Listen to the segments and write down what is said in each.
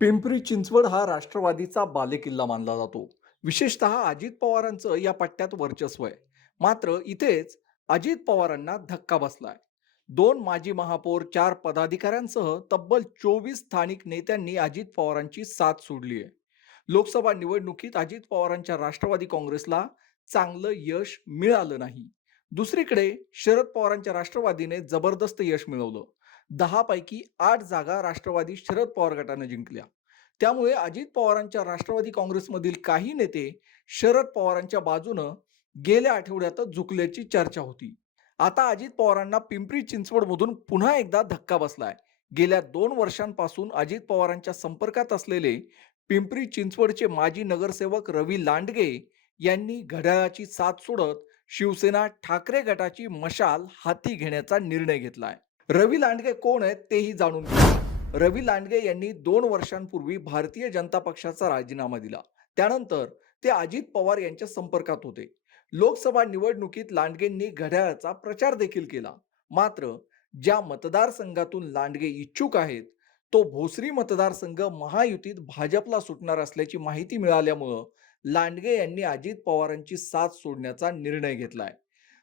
पिंपरी चिंचवड हा राष्ट्रवादीचा बालेकिल्ला मानला जातो. विशेषतः अजित पवारांचं या पट्ट्यात वर्चस्व आहे. मात्र इथेच अजित पवारांना धक्का बसलाय. दोन माजी महापौर चार पदाधिकाऱ्यांसह तब्बल चोवीस स्थानिक नेत्यांनी अजित पवारांची साथ सोडली आहे. लोकसभा निवडणुकीत अजित पवारांच्या राष्ट्रवादी काँग्रेसला चांगलं यश मिळालं नाही. दुसरीकडे शरद पवारांच्या राष्ट्रवादीने जबरदस्त यश मिळवलं. दहापैकी आठ जागा राष्ट्रवादी शरद पवार गटानं जिंकल्या. त्यामुळे अजित पवारांच्या राष्ट्रवादी काँग्रेसमधील काही नेते शरद पवारांच्या बाजूनं गेल्या आठवड्यातच झुकल्याची चर्चा होती. आता अजित पवारांना पिंपरी चिंचवडमधून पुन्हा एकदा धक्का बसलाय. गेल्या दोन वर्षांपासून अजित पवारांच्या संपर्कात असलेले पिंपरी चिंचवडचे माजी नगरसेवक रवी लांडगे यांनी घड्याळाची साथ सोडत शिवसेना ठाकरे गटाची मशाल हाती घेण्याचा निर्णय घेतलाय. रवी लांडगे कोण आहेत तेही जाणून घेऊ. रवी लांडगे यांनी दोन वर्षांपूर्वी भारतीय जनता पक्षाचा राजीनामा दिला. त्यानंतर ते अजित पवार यांच्या संपर्कात होते. लोकसभा निवडणुकीत लांडगेंनी घड्याळाचा प्रचार देखील केला. मात्र ज्या मतदारसंघातून लांडगे इच्छुक आहेत तो भोसरी मतदारसंघ महायुतीत भाजपला सुटणार असल्याची माहिती मिळाल्यामुळं लांडगे यांनी अजित पवारांची साथ सोडण्याचा निर्णय घेतलाय.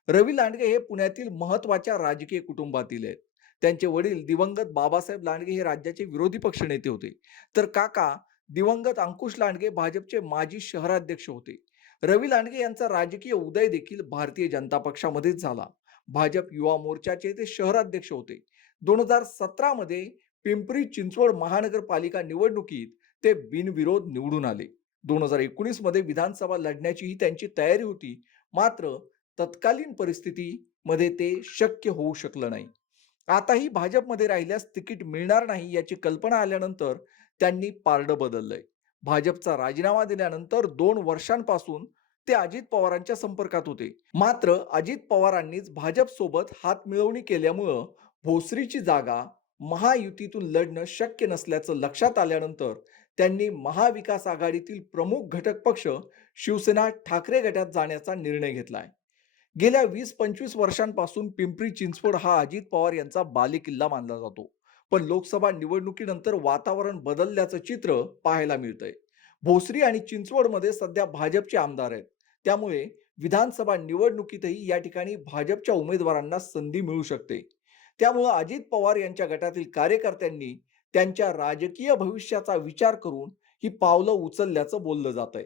रवी लांडगे हे पुण्यातील महत्त्वाच्या राजकीय कुटुंबातील आहेत. त्यांचे वडील दिवंगत बाबासाहेब लांडगे हे राज्याचे विरोधी पक्ष नेते होते. तर काका दिवंगत अंकुश लांडगे भाजपचे माजी शहराध्यक्ष होते. रवी लांडगे यांचा राजकीय उदय देखील भारतीय जनता पक्षामध्येच झाला. भाजप युवा मोर्चाचे ते शहराध्यक्ष होते. दोन हजार सतरा मध्ये पिंपरी चिंचवड महानगरपालिका निवडणुकीत ते बिनविरोध निवडून आले. दोन हजार एकोणीसमध्ये विधानसभा लढण्याचीही त्यांची तयारी होती. मात्र तत्कालीन परिस्थितीमध्ये ते शक्य होऊ शकलं नाही. आताही भाजपमध्ये राहिल्यास तिकीट मिळणार नाही याची कल्पना आल्यानंतर त्यांनी पारडं बदललंय. भाजपचा राजीनामा दिल्यानंतर दोन वर्षांपासून ते अजित पवारांच्या संपर्कात होते. मात्र अजित पवारांनीच भाजप सोबत हात मिळवणी केल्यामुळं भोसरीची जागा महायुतीतून लढणं शक्य नसल्याचं लक्षात आल्यानंतर त्यांनी महाविकास आघाडीतील प्रमुख घटक पक्ष शिवसेना ठाकरे गटात जाण्याचा निर्णय घेतलाय. गेल्या वीस पंचवीस वर्षांपासून पिंपरी चिंचवड हा अजित पवार यांचा बालेकिल्ला मानला जातो. पण लोकसभा निवडणुकीनंतर वातावरण बदलल्याचं चित्र पाहायला मिळतंय. भोसरी आणि चिंचवडमध्ये सध्या भाजपचे आमदार आहेत. त्यामुळे विधानसभा निवडणुकीतही या ठिकाणी भाजपच्या उमेदवारांना संधी मिळू शकते. त्यामुळं अजित पवार यांच्या गटातील कार्यकर्त्यांनी त्यांच्या राजकीय भविष्याचा विचार करून ही पावलं उचलल्याचं बोललं जात आहे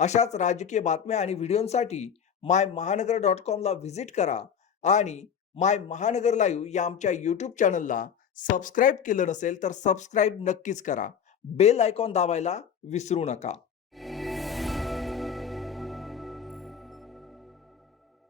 अशाच राजकीय बातम्या आणि व्हिडिओंसाठी माय महानगर डॉट कॉमला व्हिजिट करा आणि माय महानगर लाईव्ह या आमच्या यूट्यूब चॅनलला सबस्क्राईब केलं नसेल तर सबस्क्राईब नक्कीच करा. बेल आयकॉन दाबायला विसरू नका.